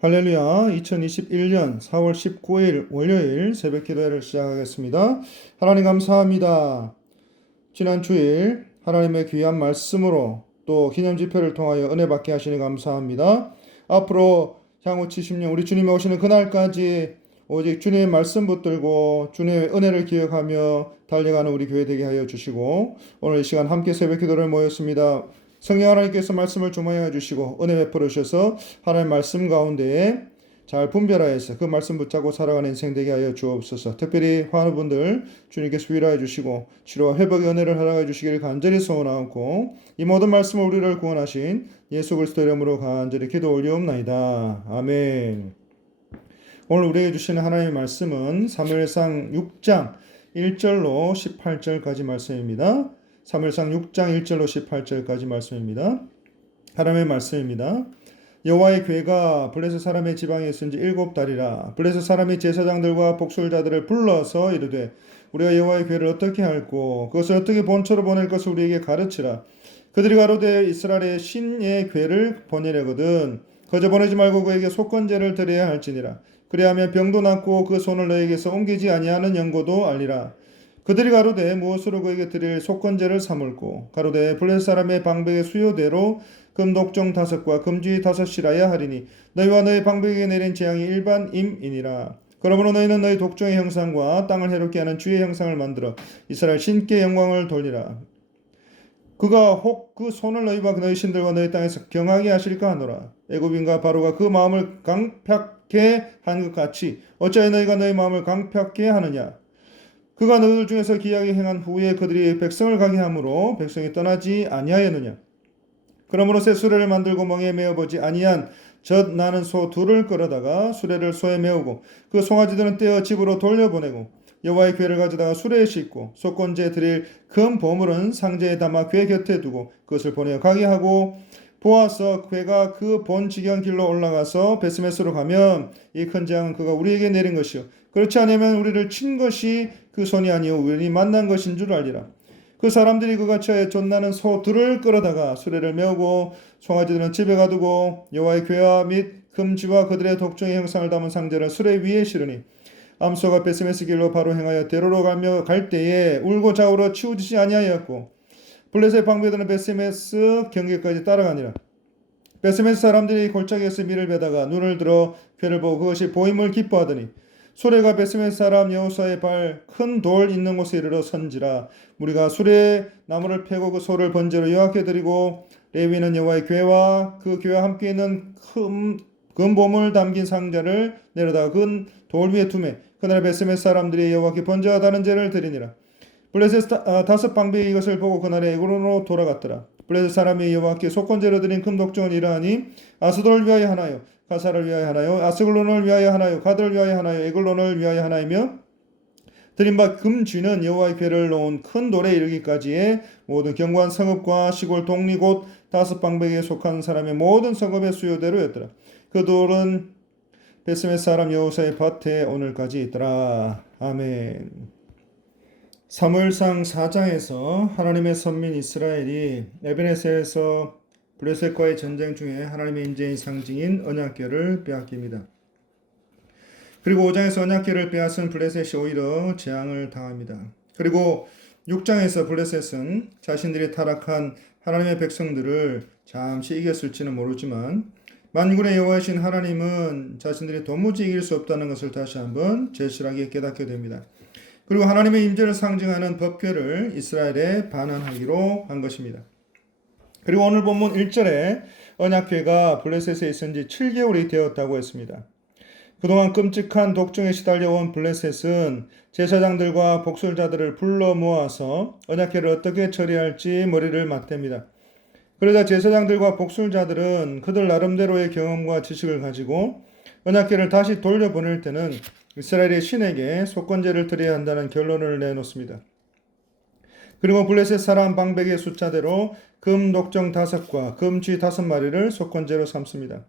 할렐루야. 2021년 4월 19일 월요일 새벽 기도회를 시작하겠습니다. 하나님 감사합니다. 지난 주일 하나님의 귀한 말씀으로 또 기념 집회를 통하여 은혜 받게 하시니 감사합니다. 앞으로 향후 70년 우리 주님이 오시는 그날까지 오직 주님의 말씀 붙들고 주님의 은혜를 기억하며 달려가는 우리 교회 되게 하여 주시고, 오늘 이 시간 함께 새벽 기도를 모였습니다. 성령 하나님께서 말씀을 주목해 주시고 은혜 베풀어 주셔서 하나님의 말씀 가운데에 잘 분별하여서 그 말씀 붙잡고 살아가는 인생 되게 하여 주옵소서. 특별히 환우분들 주님께서 위로해 주시고 치료와 회복의 은혜를 허락해 주시기를 간절히 소원하고, 이 모든 말씀을 우리를 구원하신 예수 그리스도 이름으로 간절히 기도 올리옵나이다. 아멘. 오늘 우리에게 주시는 하나님의 말씀은 사무엘상 6장 1절로 18절까지 말씀입니다. 사무엘상 6장 1절로 18절까지 말씀입니다. 하나님의 말씀입니다. 여호와의 궤가 블레셋 사람의 지방에 있은 지 7달이라. 블레셋 사람이 제사장들과 복술자들을 불러서 이르되, 우리가 여호와의 궤를 어떻게 할고 그것을 어떻게 본처로 보낼 것을 우리에게 가르치라. 그들이 가로되, 이스라엘의 신의 궤를 보내려거든 거저 보내지 말고 그에게 속건제를 드려야 할지니라. 그리하면 병도 낫고 그 손을 너에게서 옮기지 아니하는 연고도 알리라. 그들이 가로되, 무엇으로 그에게 드릴 속건제를 삼을꼬. 가로되, 블레셋 사람의 방백의 수요대로 금독종 5과 금쥐 5이라야 하리니 너희와 너희 방백에게 내린 재앙이 일반임이니라. 그러므로 너희는 너희 독종의 형상과 땅을 해롭게 하는 주의 형상을 만들어 이스라엘 신께 영광을 돌리라. 그가 혹 그 손을 너희와 너희 신들과 너희 땅에서 경하게 하실까 하노라. 애굽인과 바로가 그 마음을 강팍케 한 것 같이 어찌하여 너희가 너희 마음을 강팍케 하느냐. 그가 너희들 중에서 기이하게 행한 후에 그들이 백성을 가게 함으로 백성이 떠나지 아니하였느냐. 그러므로 새 수레를 만들고 멍에 메어보지 아니한 젖 나는 소 둘을 끌어다가 수레를 소에 메우고 그 송아지들은 떼어 집으로 돌려보내고 여호와의 궤를 가져다가 수레에 싣고 속건제 드릴 금 보물은 상자에 담아 궤 곁에 두고 그것을 보내어 가게 하고, 보아서 궤가 그 본 지경 길로 올라가서 베스메스로 가면 이 큰 재앙은 그가 우리에게 내린 것이요 그렇지 않으면 우리를 친 것이 그 손이 아니요 우연히 만난 것인 줄 알리라. 그 사람들이 그가 처해 쫓나는 소 둘을 끌어다가 수레를 메우고 송아지들은 집에 가두고 여호와의 궤와 및 금지와 그들의 독종의 형상을 담은 상자를 수레 위에 실으니, 암소가 베스메스 길로 바로 행하여 대로로 가며 갈 때에 울고 좌우로 치우치지 아니하였고, 블레셋 방배들은 베스메스 경계까지 따라가니라. 베스메스 사람들이 골짜기에서 밀을 베다가 눈을 들어 궤를 보고 그것이 보임을 기뻐하더니, 수레가 베스메스 사람 여호수아의 발 큰 돌 있는 곳에 이르러 선지라. 우리가 수레에 나무를 패고 그 소를 번제로 여호와께 드리고, 레위는 여호와의 궤와 그 궤와 함께 있는 금보물 담긴 상자를 내려다가 그 돌 위에 두매 그날 베스메스 사람들이 여호와께 번제와 다른 제를 드리니라. 블레셋 5방백이 이것을 보고 그날에 에그론으로 돌아갔더라. 블레셋 사람이 여호와께 속건제로 드린 금독종은 이러하니, 아스돌을 위하여 하나요, 가사를 위하여 하나요, 아스글론을 위하여 하나요, 가드를 위하여 하나요, 에글론을 위하여 하나이며, 드린 바 금쥐는 여호와의 궤를 놓은 큰 돌에 이르기까지의 모든 견고한 성읍과 시골 동리 곧 5방백에 속한 사람의 모든 성읍의 수요대로였더라. 그 돌은 베스메스 사람 여호수아의 밭에 오늘까지 있더라. 아멘. 사무엘상 4장에서 하나님의 선민 이스라엘이 에베네셀에서 블레셋과의 전쟁 중에 하나님의 인재인 상징인 언약궤를 빼앗깁니다. 그리고 5장에서 언약궤를 빼앗은 블레셋이 오히려 재앙을 당합니다. 그리고 6장에서 블레셋은 자신들이 타락한 하나님의 백성들을 잠시 이겼을지는 모르지만 만군의 여호와이신 하나님은 자신들이 도무지 이길 수 없다는 것을 다시 한번 절실하게 깨닫게 됩니다. 그리고 하나님의 임재를 상징하는 법궤를 이스라엘에 반환하기로 한 것입니다. 그리고 오늘 본문 1절에 언약궤가 블레셋에 있은 지 7개월이 되었다고 했습니다. 그동안 끔찍한 독종에 시달려온 블레셋은 제사장들과 복술자들을 불러 모아서 언약궤를 어떻게 처리할지 머리를 맞댑니다. 그러자 제사장들과 복술자들은 그들 나름대로의 경험과 지식을 가지고 언약궤를 다시 돌려보낼 때는 이스라엘의 신에게 속건제를 드려야 한다는 결론을 내놓습니다. 그리고 블레셋 사람 방백의 숫자대로 금 독종 5과 금쥐 5마리를 속건제로 삼습니다.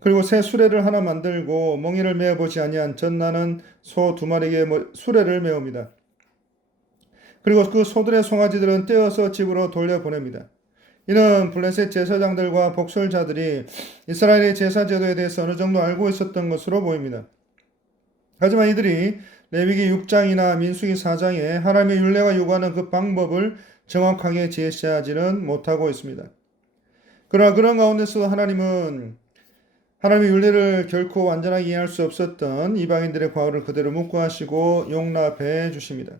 그리고 새 수레를 하나 만들고 멍에를 메어보지 아니한 젖나는 소 2마리에게 수레를 메웁니다. 그리고 그 소들의 송아지들은 떼어서 집으로 돌려보냅니다. 이는 블레셋 제사장들과 복술자들이 이스라엘의 제사 제도에 대해서 어느 정도 알고 있었던 것으로 보입니다. 하지만 이들이 레위기 6장이나 민수기 4장에 하나님의 율례가 요구하는 그 방법을 정확하게 제시하지는 못하고 있습니다. 그러나 그런 가운데서도 하나님은 하나님의 율례를 결코 완전하게 이해할 수 없었던 이방인들의 과거를 그대로 묵과하시고 용납해 주십니다.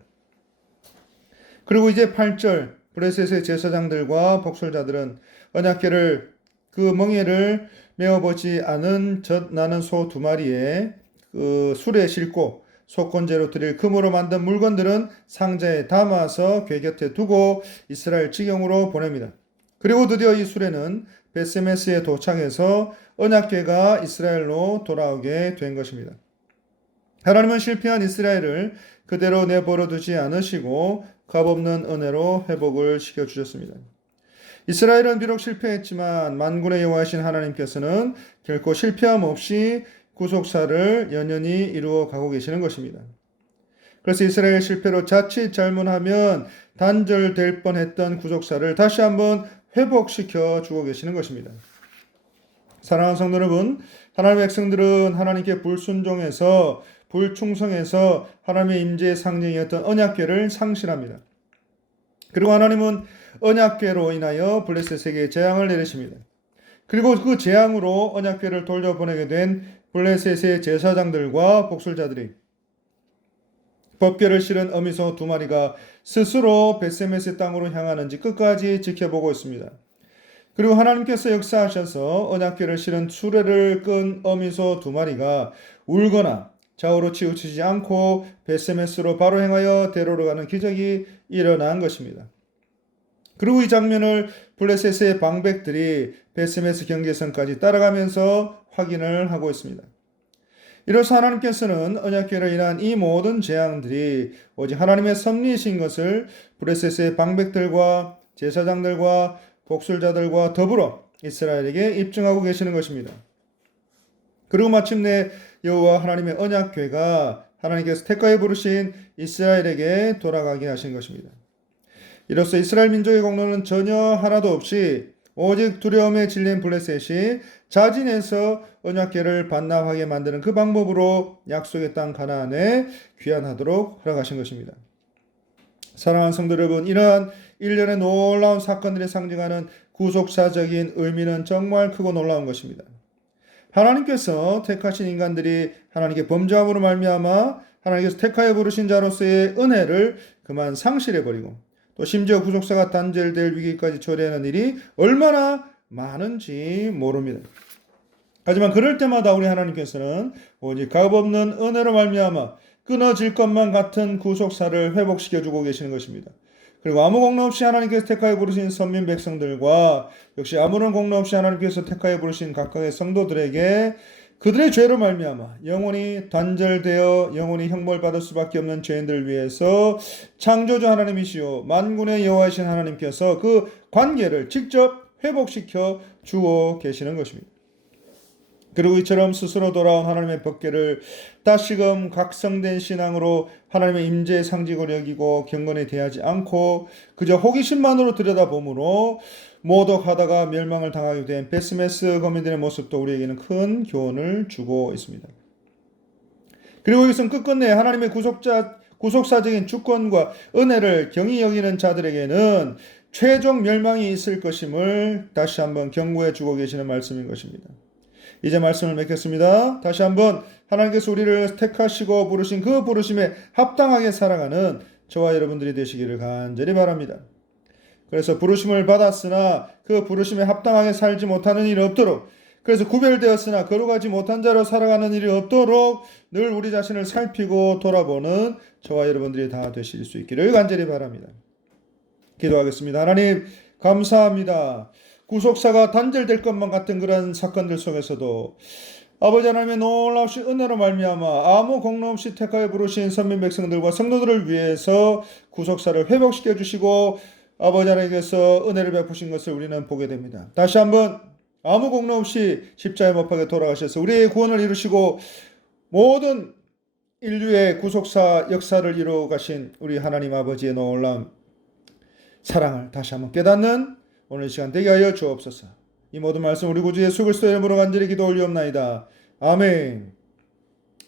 그리고 이제 8절 블레셋의 제사장들과 복술자들은 언약궤를 그 멍에를 메어보지 않은 젖 나는 소 2마리에 그 술에 싣고 속건제로 드릴 금으로 만든 물건들은 상자에 담아서 궤 곁에 두고 이스라엘 지경으로 보냅니다. 그리고 드디어 이 수레는 베스메스에 도착해서 언약궤가 이스라엘로 돌아오게 된 것입니다. 하나님은 실패한 이스라엘을 그대로 내버려 두지 않으시고 값없는 은혜로 회복을 시켜주셨습니다. 이스라엘은 비록 실패했지만 만군의 여호와이신 하나님께서는 결코 실패함 없이 구속사를 연연히 이루어 가고 계시는 것입니다. 그래서 이스라엘 실패로 자칫 잘못하면 단절될 뻔했던 구속사를 다시 한번 회복시켜 주고 계시는 것입니다. 사랑하는 성도 여러분, 하나님의 백성들은 하나님께 불순종해서 불충성해서 하나님의 임재의 상징이었던 언약궤를 상실합니다. 그리고 하나님은 언약궤로 인하여 블레셋에게 재앙을 내리십니다. 그리고 그 재앙으로 언약궤를 돌려보내게 된 블레셋의 제사장들과 복술자들이 법궤를 실은 어미소 2마리가 스스로 베세메스 땅으로 향하는지 끝까지 지켜보고 있습니다. 그리고 하나님께서 역사하셔서 언약궤를 실은 수레를 끈 어미소 2마리가 울거나 좌우로 치우치지 않고 베세메스로 바로 행하여 데로로 가는 기적이 일어난 것입니다. 그리고 이 장면을 블레셋의 방백들이 베세메스 경계선까지 따라가면서 확인을 하고 있습니다. 이로써 하나님께서는 언약궤로 인한 이 모든 재앙들이 오직 하나님의 섭리이신 것을 블레셋의 방백들과 제사장들과 복술자들과 더불어 이스라엘에게 입증하고 계시는 것입니다. 그리고 마침내 여호와 하나님의 언약궤가 하나님께서 택하여 부르신 이스라엘에게 돌아가게 하신 것입니다. 이로써 이스라엘 민족의 공로는 전혀 하나도 없이 오직 두려움에 질린 블레셋이 자진해서 언약궤를 반납하게 만드는 그 방법으로 약속의 땅 가나안에 귀환하도록 허락하신 것입니다. 사랑하는 성도 여러분, 이러한 일련의 놀라운 사건들이 상징하는 구속사적인 의미는 정말 크고 놀라운 것입니다. 하나님께서 택하신 인간들이 하나님께 범죄함으로 말미암아 하나님께서 택하여 부르신 자로서의 은혜를 그만 상실해버리고 또 심지어 구속사가 단절될 위기까지 초래하는 일이 얼마나 많은지 모릅니다. 하지만 그럴 때마다 우리 하나님께서는 오직 값없는 은혜로 말미암아 끊어질 것만 같은 구속사를 회복시켜주고 계시는 것입니다. 그리고 아무 공로 없이 하나님께서 택하여 부르신 선민 백성들과 역시 아무런 공로 없이 하나님께서 택하여 부르신 각각의 성도들에게 그들의 죄로 말미암아 영원히 단절되어 영원히 형벌받을 수밖에 없는 죄인들을 위해서 창조주 하나님이시오 만군의 여호와이신 하나님께서 그 관계를 직접 회복시켜 주어 계시는 것입니다. 그리고 이처럼 스스로 돌아온 하나님의 법궤를 다시금 각성된 신앙으로 하나님의 임재의 상징으로 여기고 경건에 대하지 않고 그저 호기심만으로 들여다보므로 모독하다가 멸망을 당하게 된 베스메스 거민들의 모습도 우리에게는 큰 교훈을 주고 있습니다. 그리고 여기서는 끝끝내 하나님의 구속사적인 주권과 은혜를 경히 여기는 자들에게는 최종 멸망이 있을 것임을 다시 한번 경고해 주고 계시는 말씀인 것입니다. 이제 말씀을 맺겠습니다. 다시 한번 하나님께서 우리를 택하시고 부르신 그 부르심에 합당하게 살아가는 저와 여러분들이 되시기를 간절히 바랍니다. 그래서 부르심을 받았으나 그 부르심에 합당하게 살지 못하는 일이 없도록 그래서 구별되었으나 거룩하지 못한 자로 살아가는 일이 없도록 늘 우리 자신을 살피고 돌아보는 저와 여러분들이 다 되실 수 있기를 간절히 바랍니다. 기도하겠습니다. 하나님 감사합니다. 구속사가 단절될 것만 같은 그런 사건들 속에서도 아버지 하나님의 놀라우신 은혜로 말미암아 아무 공로 없이 택하여 부르신 선민 백성들과 성도들을 위해서 구속사를 회복시켜 주시고 아버지 하나님께서 은혜를 베푸신 것을 우리는 보게 됩니다. 다시 한번 아무 공로 없이 십자가에 못 박혀 돌아가셔서 우리의 구원을 이루시고 모든 인류의 구속사 역사를 이루어 가신 우리 하나님 아버지의 놀라운 사랑을 다시 한번 깨닫는 오늘 이 시간 되게 하여 주옵소서. 이 모든 말씀 우리 구주 예수 그리스도의 이름으로 간절히 기도 올리옵나이다. 아멘.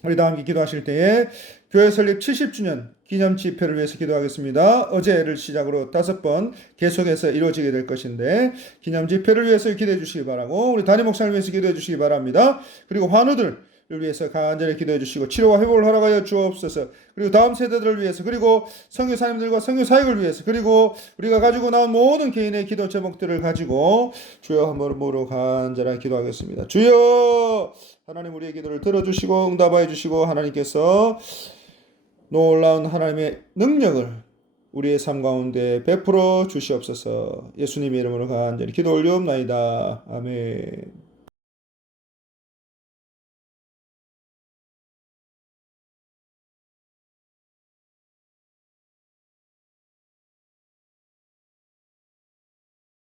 우리 다 함께 기도하실 때에 교회 설립 70주년 기념 집회를 위해서 기도하겠습니다. 어제를 시작으로 5번 계속해서 이루어지게 될 것인데 기념 집회를 위해서 기도해 주시기 바라고 우리 담임 목사를 위해서 기도해 주시기 바랍니다. 그리고 환우들을 위해서 간절히 기도해 주시고 치료와 회복을 허락하여 주옵소서. 그리고 다음 세대들을 위해서 그리고 선교사님들과 선교사역을 위해서 그리고 우리가 가지고 나온 모든 개인의 기도 제목들을 가지고 주여 한 번으로 간절하게 기도하겠습니다. 주여 하나님 우리의 기도를 들어주시고 응답하여 주시고 하나님께서 놀라운 하나님의 능력을 우리의 삶 가운데 베풀어 주시옵소서. 예수님의 이름으로 간절히 기도 올리옵나이다. 아멘.